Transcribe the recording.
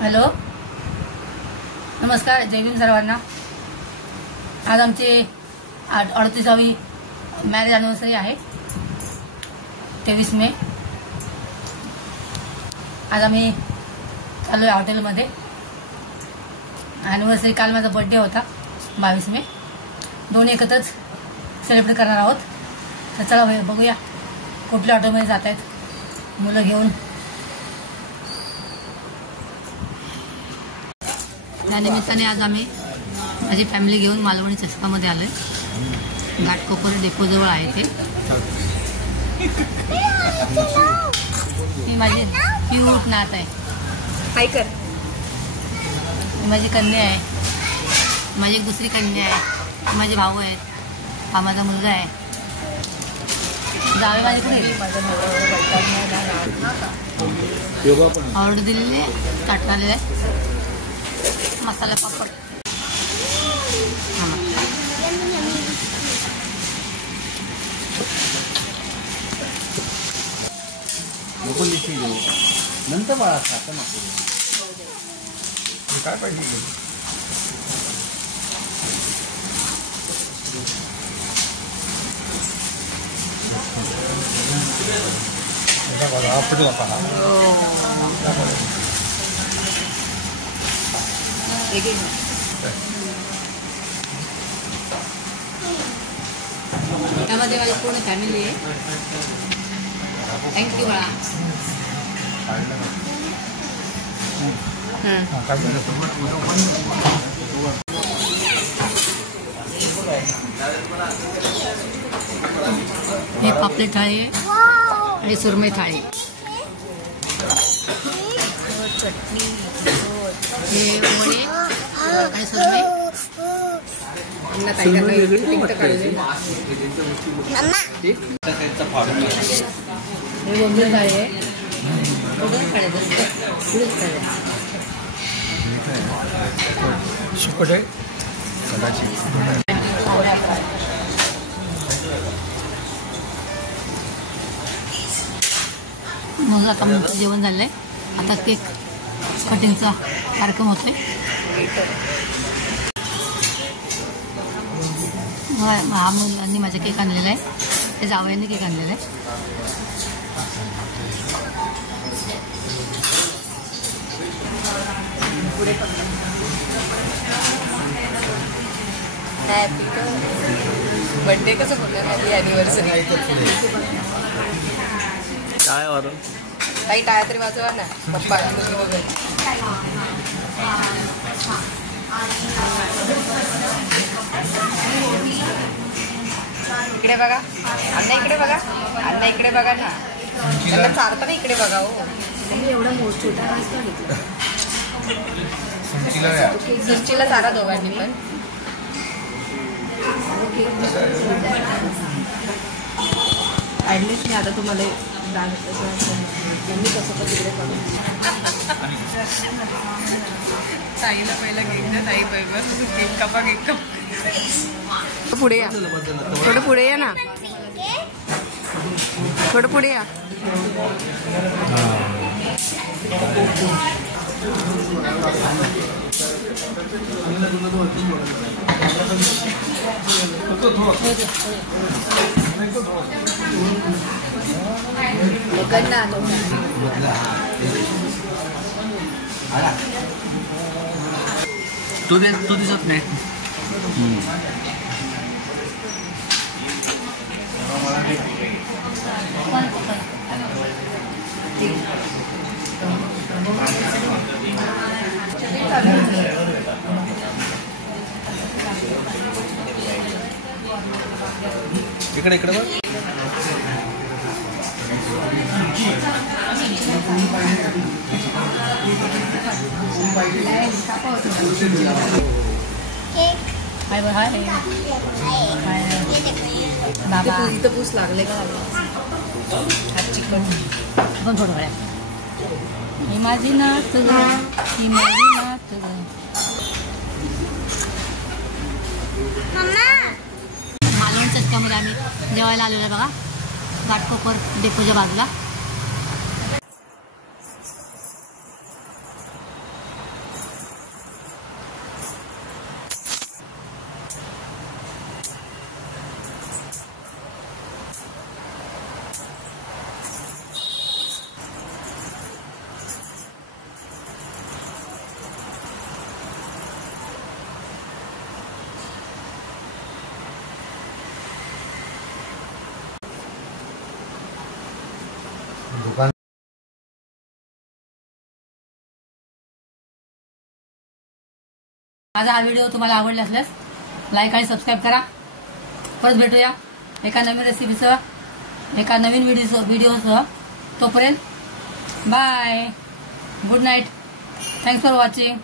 Hello, नमस्कार, जय भीम सर्वांना। आज आमची 38वी मॅरेज अॅनिव्हर्सरी आहे, 23 मे। आज आम्ही चालू आहे हॉटेलमध्ये। अॅनिव्हर्सरी काल माझा बर्थडे होता 22 मे, दोन्ही एकत्रच सेलिब्रेट करणार आहोत। तर चला बघूया कुठल्या हॉटेलमध्ये जात आहेत मुलं घेऊन। त्या निमित्ताने आज आम्ही माझी फॅमिली घेऊन मालवणी चषकामध्ये आलोय। घाटकोपर डेपोजवळ आहे ते। ही माझी क्यूट नात आहे। हाय कर। ही माझी कन्या आहे, माझी एक दुसरी कन्या आहे, माझे भाऊ आहेत, हा माझा मुलगा आहे। जावे माझी कुठे ऑर्डर दिलेली आहे, ताट आलेलं आहे, मसाला पापड। नंतर बाळा काय पाहिजे त्यामध्ये माझी पूर्ण फॅमिली आहे। थँक्यू बाळा। हे पापलेट थाळी आहे आणि सुरमई थाळी। हे वडे आणि सुरमई। हे बोंबील थाळी आहे। शुकट आहे मग आता आमचं जेवण झालंय। आता केक कटिंगचा कार्यक्रम होतोय। हा मुलांनी माझा केक आणलेला आहे, ते जावयांनी केक आणलेला आहे। बर्थडे कसं बोलतो, हॅपी अॅनिव्हर्सरी। काय वार काही टाळ्या तरी वाजवा ना पप्पा वगैरे। इकडे बघा अण्णा, इकडे बघा अण्णा, इकडे बघा ना, त्यांना चारताना इकडे बघा। हो एवढा छोटा वाजता घेतला सृष्टीला चारा दोघांनी पण। ॲडलिस्ट मी आता तुम्हाला त्यांनी कसं पण तिकडे करू। ताईला पहिला केक द्या, ताई बरोबर केक कापा, केक कापा। पुढे या, थोडं पुढे या ना, थोडं पुढे या। तू दिसत नाही। इकडे इकडे बघ। बाबा इथं पूस लागले का चिकन पण थोडं वेळा। ही माझी नात ग, ही माझी नात ग। मालवण चषकामध्ये आम्ही जेवायला आलेलो आहे बघा, घाटकोपर डेपोच्या बाजूला। दुकान माझा हा व्हिडिओ तुम्हाला आवडला असल्यास लाईक आणि सबस्क्राईब करा. परत भेटूया एका नवीन रेसिपीसह, एका नवीन व्हिडिओसह. तोपर्यंत bye, good night, thanks for watching.